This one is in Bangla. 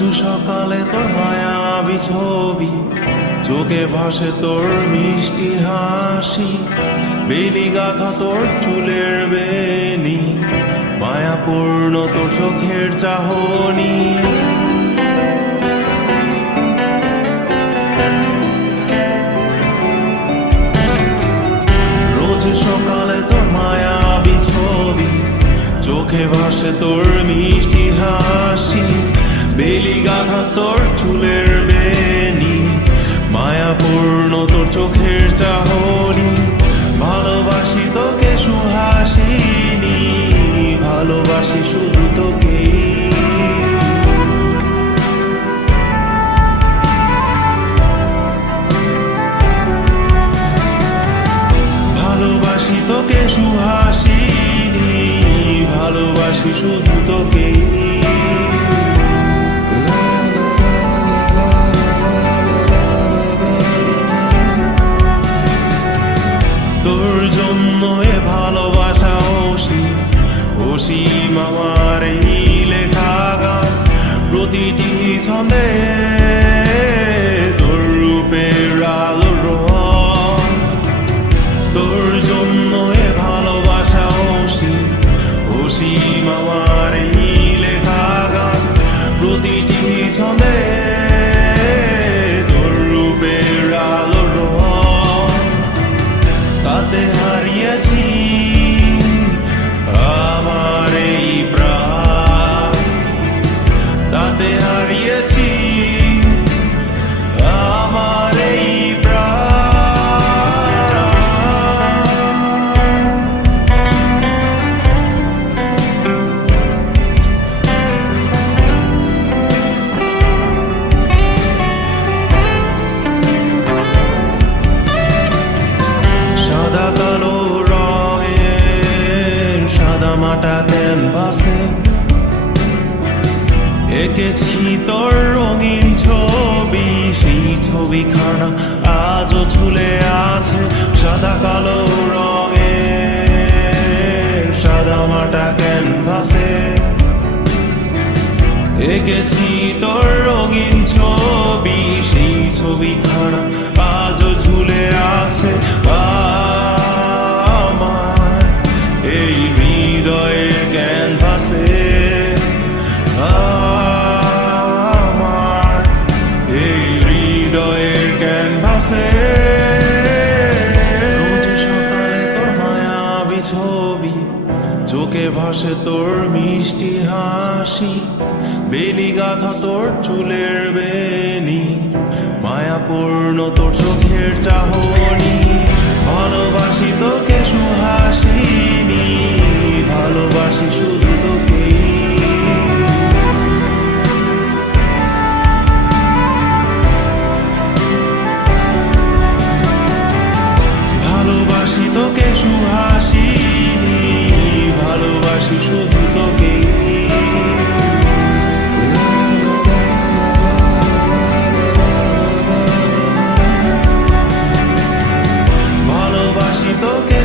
রোজ সকালে তোর মায়াবী ছবি, চোখে ভাসে তোর মিষ্টি হাসি, বেলি গাথা তোর চুলের বেনি, মায়াপূর্ণ তোর চোখের চাহনি। রোজ সকালে তোর মায়াবী ছবি, চোখে ভাসে তোর মিষ্টি হাসি, বেলি গাথা তোর চুলের বেনি, মায়াপূর্ণ তোর চোখের চাহনি। ভালোবাসি তোকে সুহাসিনী, ভালোবাসি শুধু তোকে। ভালোবাসি তোকে সুহাসিনী, ভালোবাসি শুধু তোকে। তোর জন্য এ ভালোবাসা অসীম, অসীম আমার এই লেখা গান, প্রতিটি ছন্দে তোর রূপের আলো রং। তোর জন্য এ ভালোবাসা অসীম, অসীম আমার এই লেখা গান, প্রতিটি ছন্দে তোর রূপের আলো রং। তাতে হারিয়েছি আমার এই প্রাণ, তাতে হারিয়েছি আমার এই সাদা কালো রঙের সাদা মাটা ক্যানভাসে এঁকেছি তোর রঙিন ছবি, সেই ছবিখানা আজও ঝুলে আছে। সাদা কালো রঙের সাদা মাটা ক্যানভাসে এঁকেছি তোর রঙিন ছবি, সেই ছবিখানা আজও ঝুলে আছে আমার এই হৃদয়ের ক্যানভাসে। আমার এই হৃদয়ের ক্যানভাসে। রোজ সকালে তোর মায়াবী ছবি, চোখে ভাসে তোর মিষ্টি হাসি, বেলি গাথা তোর চুলের বেনি, মায়াপূর্ণ তোর চোখের চাহনি। ভালোবাসি তোকে সুহাসিনী, ভালোবাসি শুধু তোকে। ভালোবাসি তোকে সুহাসিনী, ভালোবাসি শুধু তোকে। ভালোবাসি তোকে